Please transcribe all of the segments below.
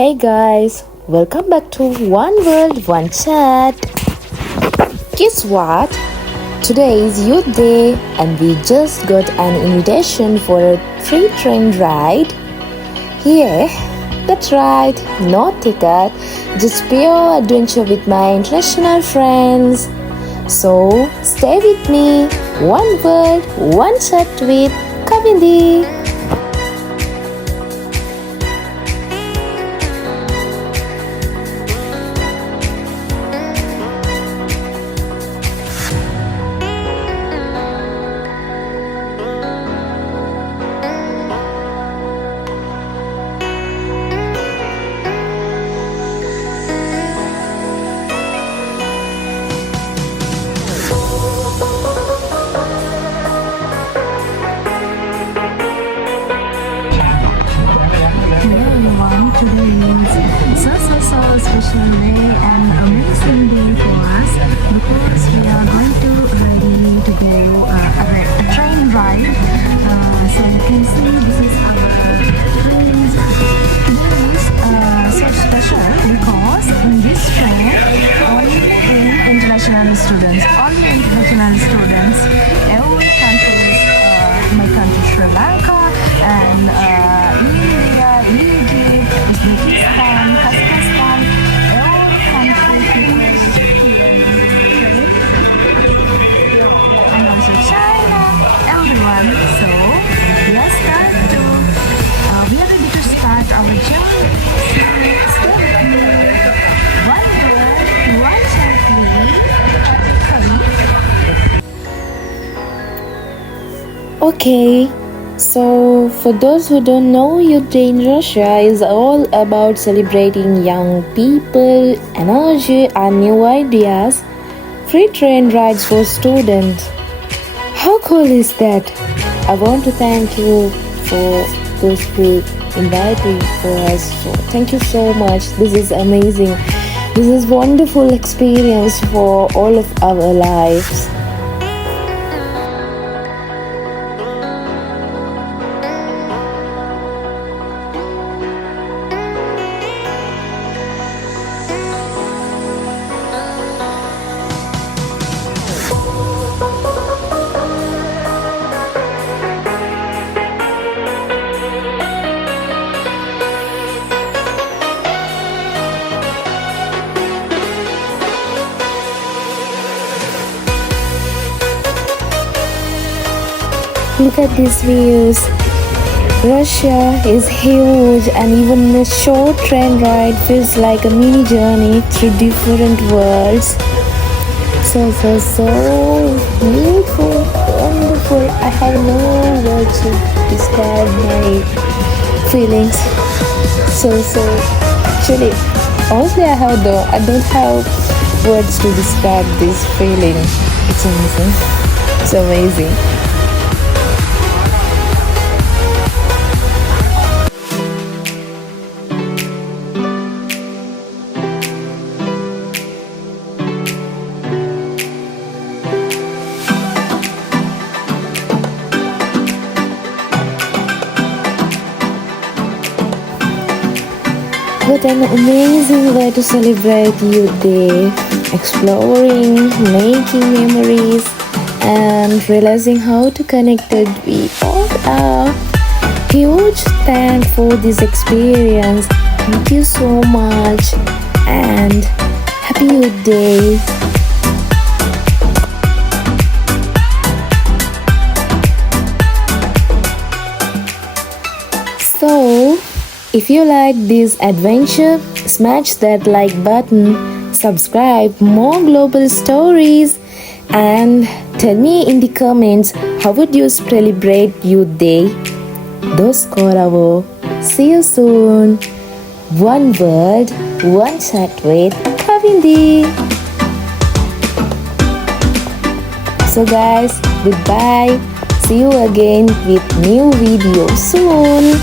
Hey guys, welcome back to One World, One Chat. Guess what? Today is Youth Day and we just got an invitation for a free train ride. Yeah, that's right, no ticket, just pure adventure with my international friends. So stay with me, One World, One Chat with Kavindi. Special day and amazing day for us because we are going to ready to go a train ride. So you can see this is our train. Today is so special because in this train only international students, every country, my country Sri Lanka and India, Egypt, Uzbekistan, Kazakhstan. And also China, everyone. So let's start to we are ready to start our journey. Stay with me. One word, one chat Okay, so for those who don't know, Youth Day in Russia is all about celebrating young people, energy, and new ideas. Free train rides for students. How cool is that? I want to thank you for those who invited for us. So thank you so much. This is amazing. This is wonderful experience for all of our lives. Look at these views. Russia is huge and even a short train ride feels like a mini journey through different worlds. So beautiful, wonderful. I have no words to describe my feelings. Actually, honestly I don't have words to describe this feeling. It's amazing. It's amazing. What an amazing way to celebrate Youth Day. Exploring, making memories, and realizing how to connected we all are. Huge thanks for this experience. Thank you so much and happy Youth Day. So, if you like this adventure, smash that like button, subscribe more global stories, and tell me in the comments how would you celebrate Youth Day. Dos Koravo. See you soon. One word, one chat with Kavindi. So guys, goodbye. See you again with new video soon.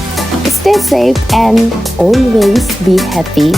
Stay safe and always be happy.